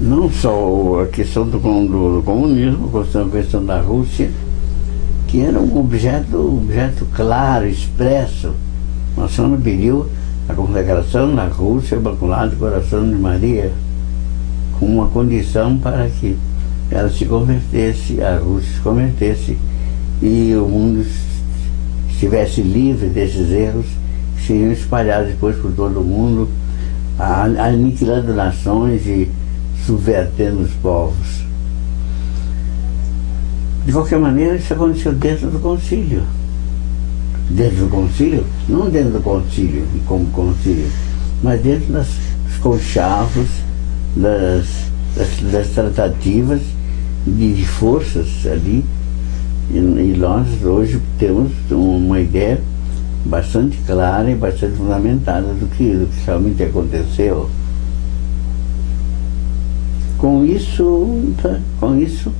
não só a questão do comunismo, a questão da Rússia, que era um objeto claro, expresso. Nossa Senhora pediu a consagração na Rússia, Imaculado Coração de Maria, com uma condição para que ela se convertesse, a Rússia se convertesse e o mundo estivesse livre desses erros que seriam espalhados depois por todo o mundo, aniquilando nações e subvertendo os povos. De qualquer maneira, isso aconteceu dentro do concílio. Dentro do concílio, não dentro do concílio, como concílio, mas dentro dos conchavos, das tratativas de forças ali. E nós hoje temos uma ideia bastante clara e bastante fundamentada do que realmente aconteceu. Com isso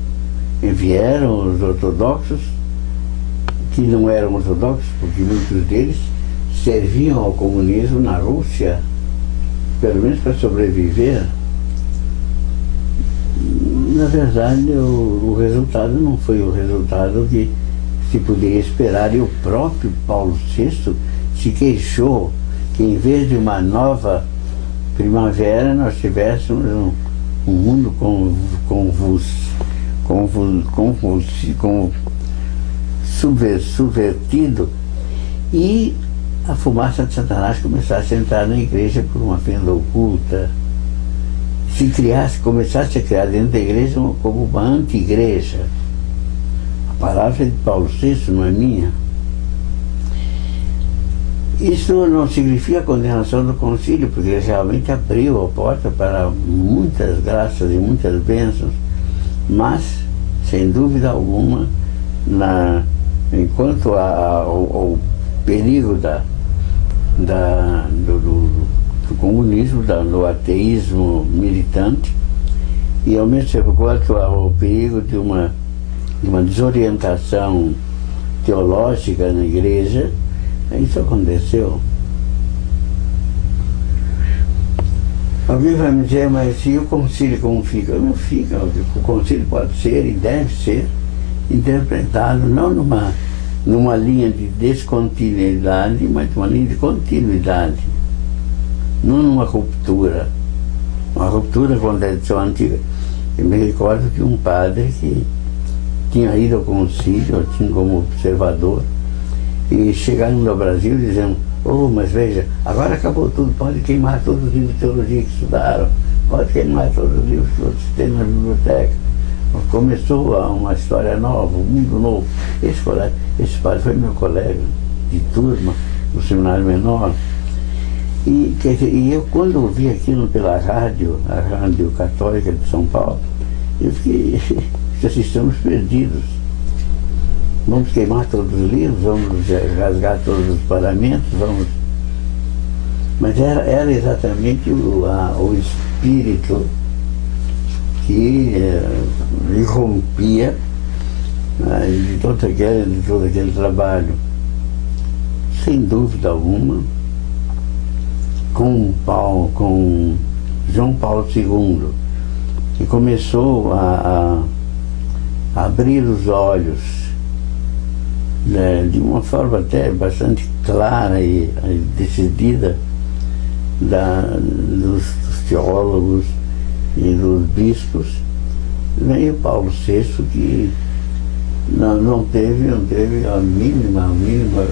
vieram os ortodoxos, que não eram ortodoxos, porque muitos deles serviam ao comunismo na Rússia, pelo menos para sobreviver. Na verdade, o resultado não foi o resultado que se poderia esperar, e o próprio Paulo VI se queixou que, em vez de uma nova primavera, nós tivéssemos um mundo subvertido, e a fumaça de Satanás começasse a entrar na igreja por uma fenda oculta, começasse a criar dentro da igreja como uma anti-igreja. A palavra é de Paulo VI, não é minha. Isso não significa a condenação do concílio, porque ele realmente abriu a porta para muitas graças e muitas bênçãos, mas, sem dúvida alguma, enquanto ao perigo do comunismo, do ateísmo militante, e ao mesmo tempo quanto ao perigo de uma desorientação teológica na igreja, isso aconteceu. Alguém vai me dizer, mas e o concílio como fica? Não fica. O concílio pode ser e deve ser interpretado não numa linha de descontinuidade, mas numa linha de continuidade, não numa ruptura. Uma ruptura com a tradição antiga. Eu me recordo que um padre que tinha ido ao concílio, tinha como observador, e chegaram no Brasil dizendo: oh, mas veja, agora acabou tudo, pode queimar todos os livros de teologia que estudaram, pode queimar todos os livros que vocês têm na biblioteca. Começou uma história nova, um mundo novo. Esse padre foi meu colega de turma no seminário menor. E eu, quando ouvi aquilo pela rádio, a Rádio Católica de São Paulo, eu fiquei, estamos perdidos. Vamos queimar todos os livros, vamos rasgar todos os paramentos, vamos... Mas era exatamente o espírito que irrompia de todo aquele trabalho. Sem dúvida alguma, com João Paulo II, que começou a abrir os olhos, de uma forma até bastante clara e decidida, dos teólogos e dos bispos. Veio Paulo VI, que não teve a mínima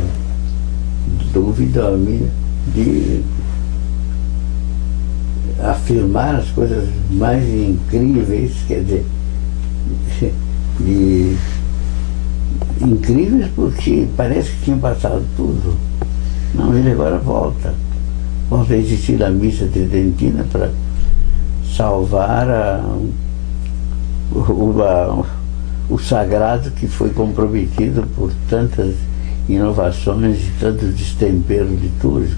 dúvida de afirmar as coisas mais incríveis, quer dizer, incríveis porque parece que tinha passado tudo. Não, ele agora volta a existir a missa tridentina para salvar o sagrado que foi comprometido por tantas inovações e tantos destemperos litúrgicos.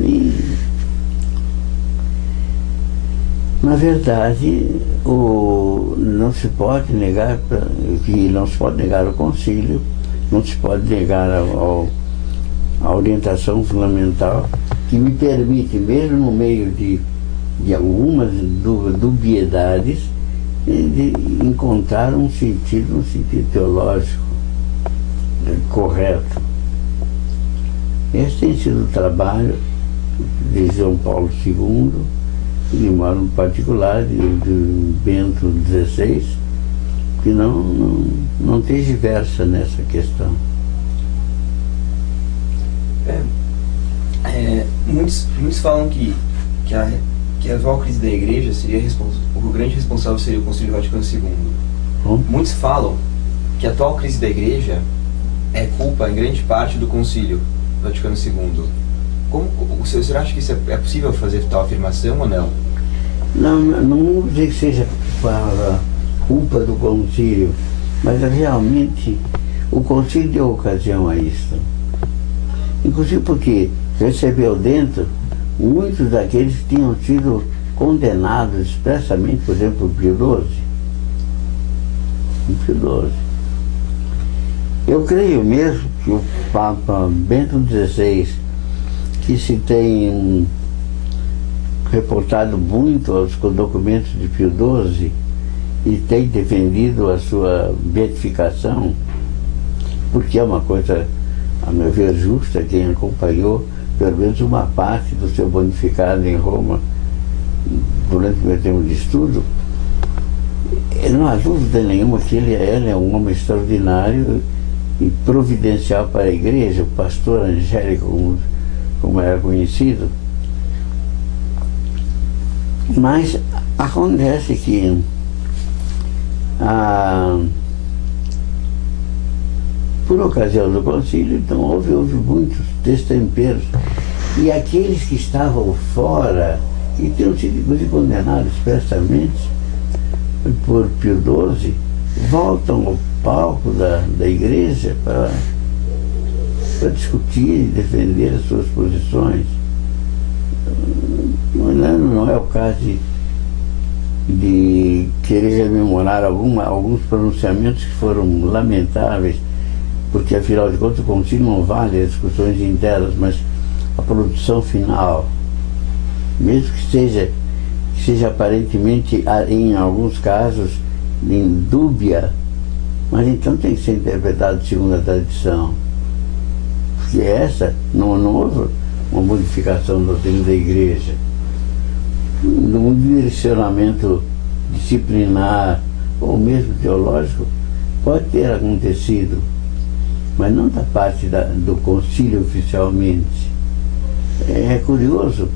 E, na verdade, não se pode negar o concílio, não se pode negar a orientação fundamental que me permite, mesmo no meio de de algumas dubiedades, de encontrar um sentido teológico correto. Esse tem sido o trabalho de João Paulo II, de modo particular, de Bento XVI, que não tem diversa nessa questão. Muitos falam que a atual crise da Igreja seria o grande responsável seria o Concílio Vaticano II. Muitos falam que a atual crise da Igreja é culpa, em grande parte, do Concílio Vaticano II. O senhor acha que isso é possível fazer tal afirmação ou não? Não vou dizer que seja culpa do Concílio, mas realmente o Concílio deu ocasião a isso. Inclusive porque recebeu dentro muitos daqueles que tinham sido condenados expressamente, por exemplo, o Pio XII. Eu creio mesmo que o Papa Bento XVI, que se tem reportado muito aos documentos de Pio XII e tem defendido a sua beatificação, porque é uma coisa, a meu ver, justa. Quem acompanhou pelo menos uma parte do seu bonificado em Roma durante o meu tempo de estudo, não há dúvida nenhuma que ele é um homem extraordinário e providencial para a Igreja, o pastor Angélico, como era conhecido. Mas acontece que por ocasião do concílio, então houve muitos destemperos, e aqueles que estavam fora e tinham sido inclusive condenados expressamente por Pio XII, voltam ao palco da Igreja para discutir e defender as suas posições. Não é o caso de querer rememorar alguns pronunciamentos que foram lamentáveis, porque afinal de contas o concílio não vale as discussões internas, mas a produção final, mesmo que seja aparentemente, em alguns casos, em dúbia, mas então tem que ser interpretado segundo a tradição. Porque não houve uma modificação do doutrina da Igreja. No direcionamento disciplinar ou mesmo teológico pode ter acontecido, mas não da parte do concílio oficialmente. É curioso,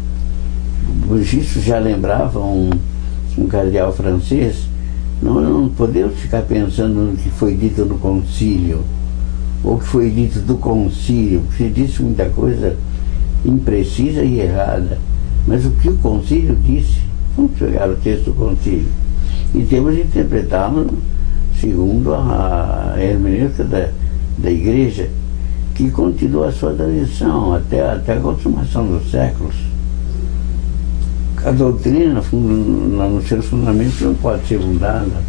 isso já lembrava um cardeal francês. Não podemos ficar pensando no que foi dito no concílio, ou que foi dito do concílio, porque disse muita coisa imprecisa e errada. Mas o que o concílio disse, vamos pegar o texto do concílio e temos de interpretá-lo segundo a hermenêutica da Igreja, que continua a sua tradição até a consumação dos séculos. A doutrina, nos seus fundamentos, não pode ser mudada.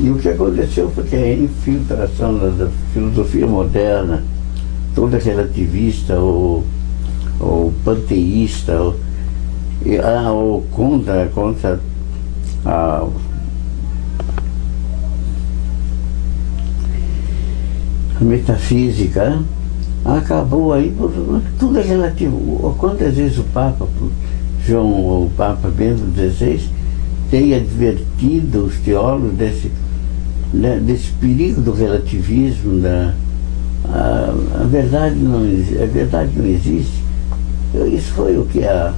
E o que aconteceu foi que a infiltração da filosofia moderna, toda relativista ou panteísta, ou contra a metafísica, acabou aí, tudo é relativo. Quantas vezes o Papa Bento XVI tem advertido os teólogos desse perigo do relativismo, a verdade não existe. Isso foi o que a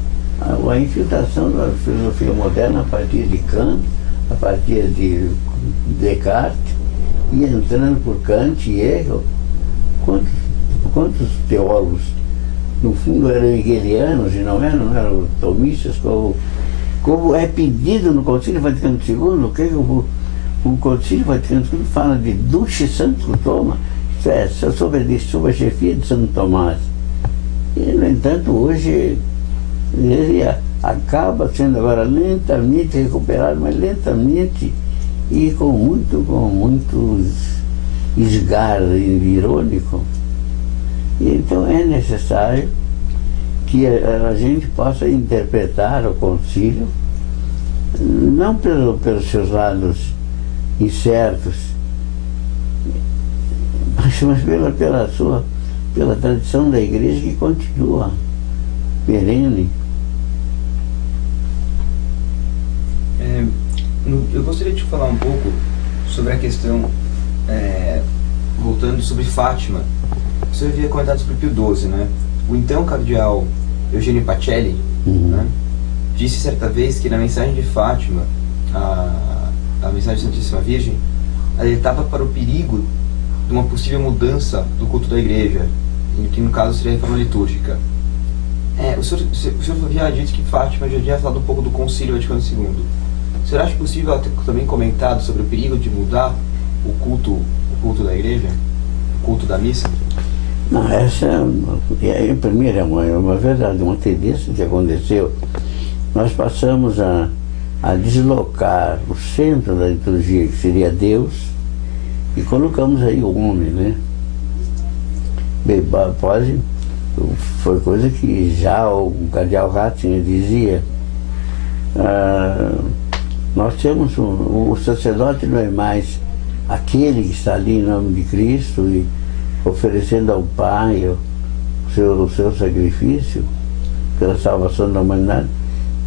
infiltração da filosofia moderna a partir de Kant, a partir de Descartes, e entrando por Kant e Hegel. Quantos teólogos no fundo eram hegelianos e não eram tomistas, como é pedido no Concílio Vaticano II, o Concílio Vaticano II fala de Duce Santo Toma, sobre a chefia de Santo Tomás. E, no entanto, hoje ele acaba sendo agora lentamente recuperado, mas lentamente e com muito esgar irônico. E então é necessário que a gente possa interpretar o concílio não pelos seus lados incertos, mas pela tradição da igreja que continua perene. Eu gostaria de falar um pouco sobre a questão, voltando sobre Fátima. Você havia comentado sobre Pio XII, né? O então cardeal Eugênio Pacelli, né, disse certa vez que na mensagem de Fátima, a mensagem da Santíssima Virgem, alertava para o perigo de uma possível mudança do culto da igreja, que no caso seria a reforma litúrgica. O senhor havia dito que Fátima já tinha falado um pouco do Concílio Vaticano II. O senhor acha possível ela ter também comentado sobre o perigo de mudar o culto da igreja? O culto da missa? Não, essa primeiro é uma verdade, uma tendência que aconteceu. Nós passamos a deslocar o centro da liturgia, que seria Deus, e colocamos aí o homem, né? Bem, foi coisa que já o cardeal Ratzinger dizia. Nós temos o sacerdote não é mais aquele que está ali em nome de Cristo e oferecendo ao Pai o seu sacrifício pela salvação da humanidade,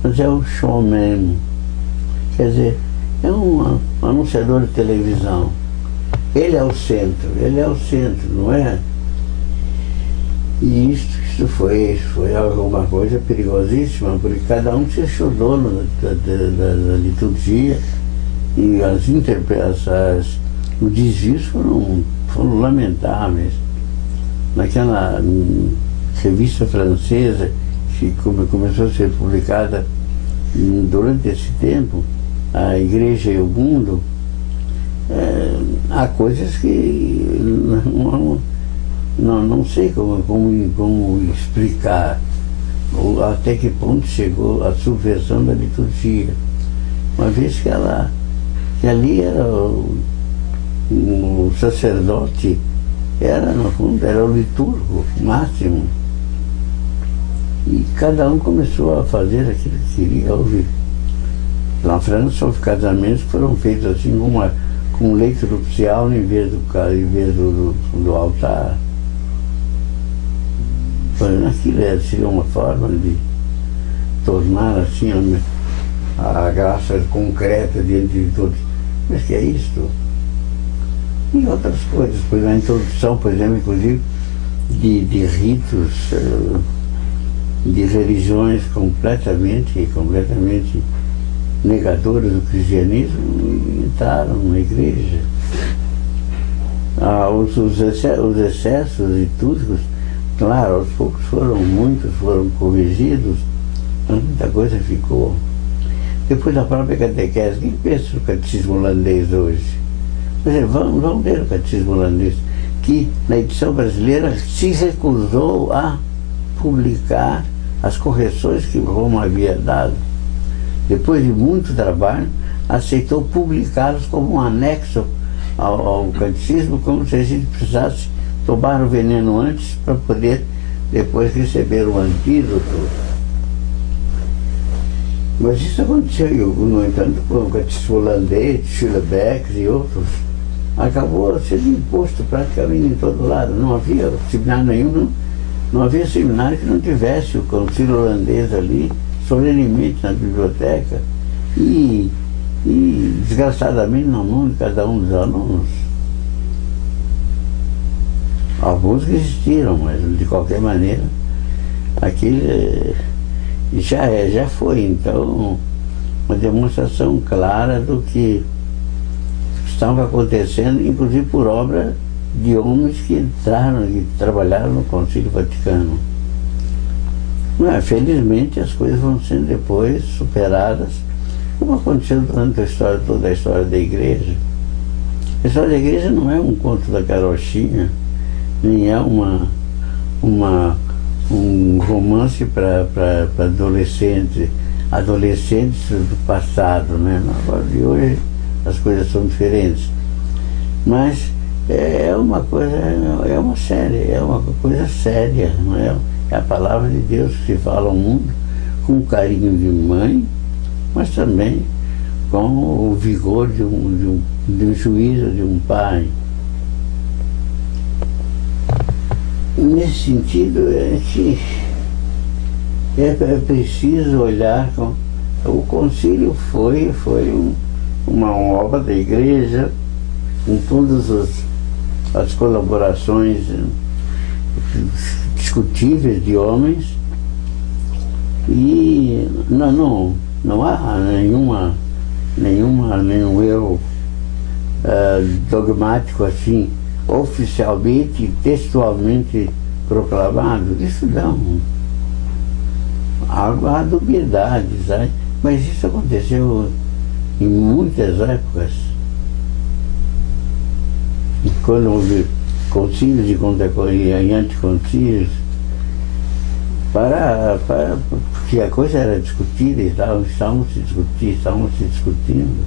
mas é o showman, quer dizer, é um anunciador de televisão. Ele é o centro, não é? E isso foi alguma coisa perigosíssima, porque cada um se achou dono da liturgia e os desvios foram lamentáveis. Naquela revista francesa que começou a ser publicada durante esse tempo, A Igreja e o Mundo, há coisas que não sei como explicar, ou até que ponto chegou a subversão da liturgia. Uma vez que ali era o sacerdote, no fundo, era o liturgo máximo. E cada um começou a fazer aquilo que queria. Na França houve casamentos que foram feitos assim com um leito nupcial em vez do altar. Aquilo seria uma forma de tornar assim a graça concreta diante de todos. Mas que é isto? E outras coisas, por exemplo, a introdução, por exemplo, inclusive, de ritos, de religiões completamente negadoras do cristianismo, entraram na igreja. Os excessos litúrgicos, claro, aos poucos muitos foram corrigidos, mas muita coisa ficou. Depois da própria catequese, quem pensa no catecismo holandês hoje? Por exemplo, vamos ler o catecismo holandês, que na edição brasileira se recusou a publicar as correções que Roma havia dado. Depois de muito trabalho, aceitou publicá-los como um anexo ao catecismo, como se a gente precisasse tomar o veneno antes para poder depois receber o antídoto. Mas isso aconteceu, no entanto, com o catecismo holandês, Schillebeck e outros, acabou sendo imposto praticamente em todo lado. Não havia seminário nenhum, não havia seminário que não tivesse o concílio holandês ali, solenemente na biblioteca, e desgraçadamente na mão de cada um dos alunos. Alguns resistiram, mas de qualquer maneira, aquilo já foi então uma demonstração clara do que estava acontecendo, inclusive por obra de homens que entraram e trabalharam no Concílio Vaticano. Felizmente as coisas vão sendo depois superadas, como aconteceu durante toda a história da igreja. A história da igreja não é um conto da carochinha, nem é um romance para adolescentes do passado, né? Agora de hoje as coisas são diferentes. Mas é uma coisa séria, não é? É a palavra de Deus que se fala ao mundo com o carinho de mãe, mas também com o vigor de um juízo de um pai. Nesse sentido, é preciso olhar com... O concílio foi uma obra da igreja, com todas as colaborações discutíveis de homens, e não há nenhum erro dogmático assim, oficialmente, textualmente proclamado. Isso não. Há dubiedades, né? Mas isso aconteceu em muitas épocas. Quando houve concílios e anticoncílios, porque a coisa era discutida e tal, estavam se discutindo.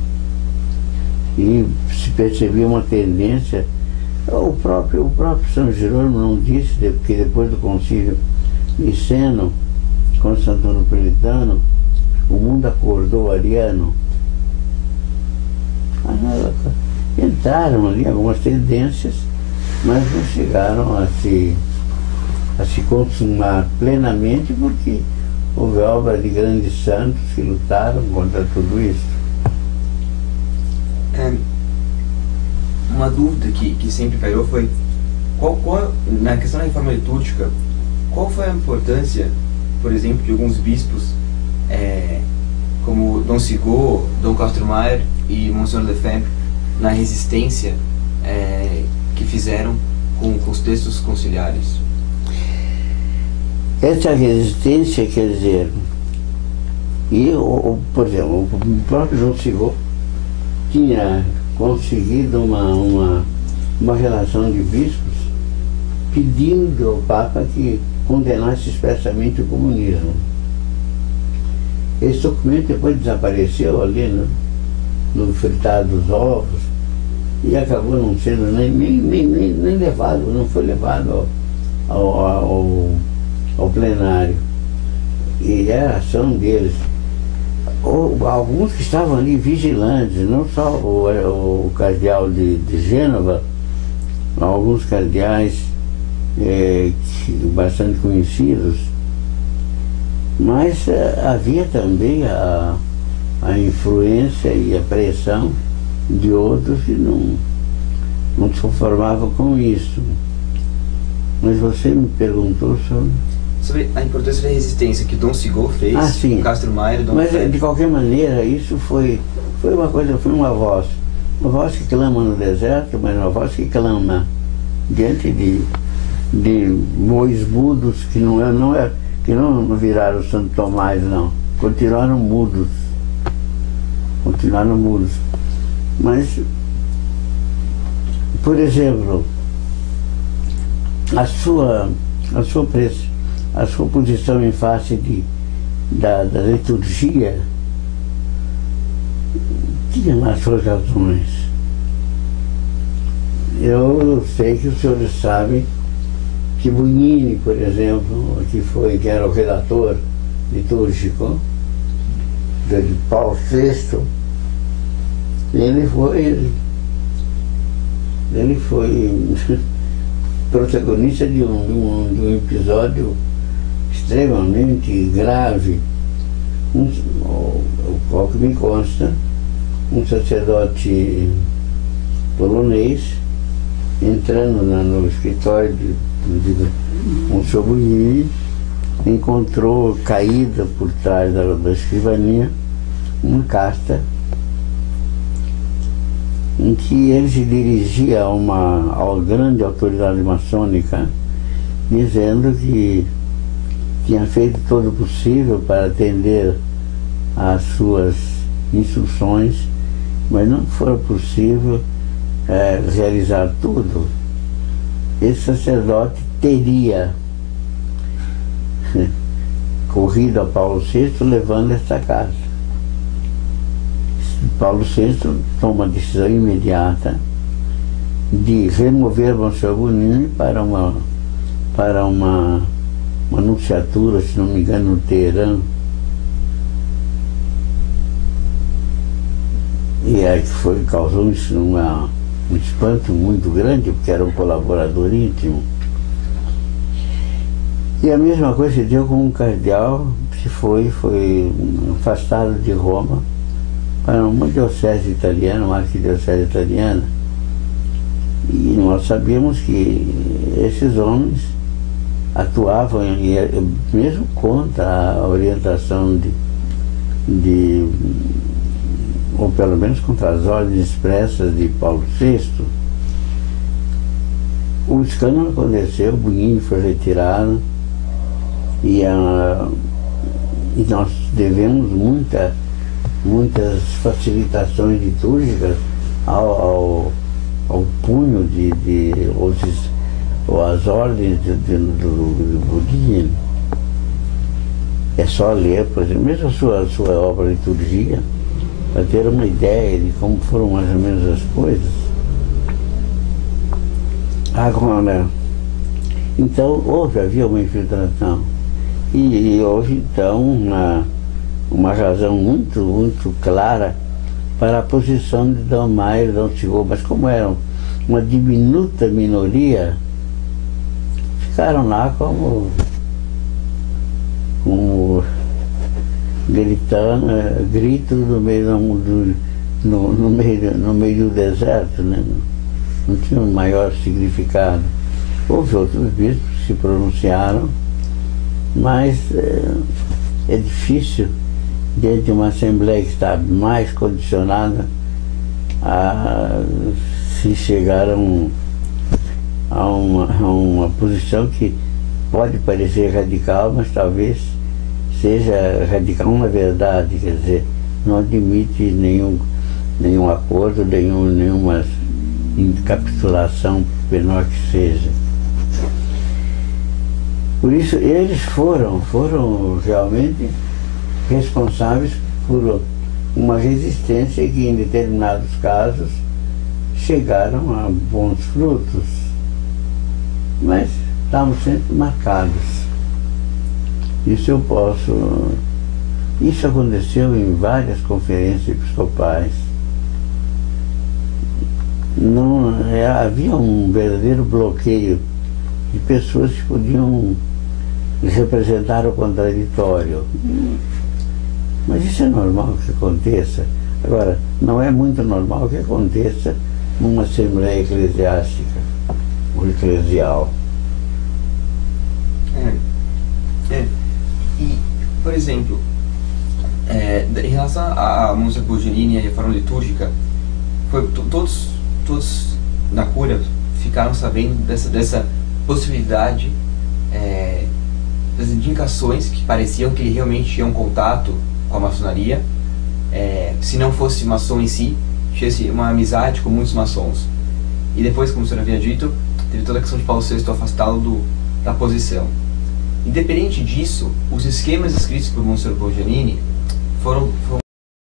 E se percebia uma tendência. O próprio São Jerônimo não disse que depois do concílio niceno, constantinopolitano, o mundo acordou ariano. Entraram ali algumas tendências, mas não chegaram a se consumar plenamente, porque houve obra de grandes santos que lutaram contra tudo isso. Uma dúvida que sempre pairou foi, na questão da reforma litúrgica, qual foi a importância, por exemplo, de alguns bispos, como Dom Sigô, Dom Castro Maier e Monsenhor Lefebvre, na resistência que fizeram com os textos conciliares? Essa resistência, quer dizer, por exemplo, o próprio Dom Sigô tinha conseguido uma relação de bispos pedindo ao Papa que condenasse expressamente o comunismo. Esse documento depois desapareceu ali no fritar dos ovos e acabou não sendo nem levado, não foi levado ao plenário. E era a ação deles. Alguns que estavam ali vigilantes, não só o cardeal de Gênova, alguns cardeais bastante conhecidos, mas havia também a influência e a pressão de outros que não se conformavam com isso. Mas você me perguntou sobre a importância da resistência que Dom Sigô fez, Castro Maier e Dom Lefebvre. Mas de qualquer maneira, isso foi uma voz que clama no deserto, mas uma voz que clama diante de bois mudos que não viraram Santo Tomás, não. Continuaram mudos. Mas, por exemplo, a sua posição em face da liturgia tinha lá suas razões. Eu sei que os senhores sabem que Bugnini, por exemplo, que era o relator litúrgico de Paulo VI, ele foi protagonista de um episódio extremamente grave, ao que me consta, um sacerdote polonês entrando no escritório de Monsenhor Bugnini, encontrou caída por trás da escrivaninha uma carta em que ele se dirigia a grande autoridade maçônica, dizendo que tinha feito todo o possível para atender às suas instruções, mas não foi possível realizar tudo. Esse sacerdote teria corrido a Paulo VI levando esta carta. Paulo VI toma a decisão imediata de remover Monsenhor Bugnini para uma uma nunciatura, se não me engano, no Teherã. E aí causou um espanto muito grande, porque era um colaborador íntimo. E a mesma coisa se deu com um cardeal que foi afastado de Roma para uma diocese italiana, uma arquidiocese italiana. E nós sabíamos que esses homens atuavam mesmo contra a orientação ou pelo menos contra as ordens expressas de Paulo VI. O escândalo aconteceu, o Bugnini foi retirado e nós devemos muitas facilitações litúrgicas ao punho ou às ordens do Bugnini. É só ler, por exemplo, mesmo a sua obra Liturgia, para ter uma ideia de como foram mais ou menos as coisas. Agora, então havia uma infiltração e houve então uma razão muito clara para a posição de Dom Maier e Dom Cigô, mas como eram uma diminuta minoria, ficaram lá como gritando, gritos no meio do deserto, né? Não tinha um maior significado. Houve outros bispos que se pronunciaram, mas é difícil, diante de uma Assembleia que está mais condicionada, a se chegar a uma posição que pode parecer radical, mas talvez seja radical na verdade, quer dizer, não admite nenhum acordo, nenhuma encapsulação, menor que seja. Por isso, eles foram realmente responsáveis por uma resistência que, em determinados casos, chegaram a bons frutos, mas estavam sempre marcados. Isso aconteceu em várias conferências episcopais. Havia um verdadeiro bloqueio de pessoas que podiam representar o contraditório. Mas isso é normal que aconteça. Agora, não é muito normal que aconteça numa Assembleia Eclesiástica ou eclesial. E, por exemplo, em relação a Monsenhor Bugnini e a reforma litúrgica, todos na Cúria ficaram sabendo dessa possibilidade, das indicações que pareciam que ele realmente tinha um contato com a maçonaria, se não fosse maçom em si, tinha uma amizade com muitos maçons. E depois, como o senhor havia dito, teve toda a questão de Paulo VI afastá-lo da posição. Independente disso, os esquemas escritos por Monsenhor Bugnini foram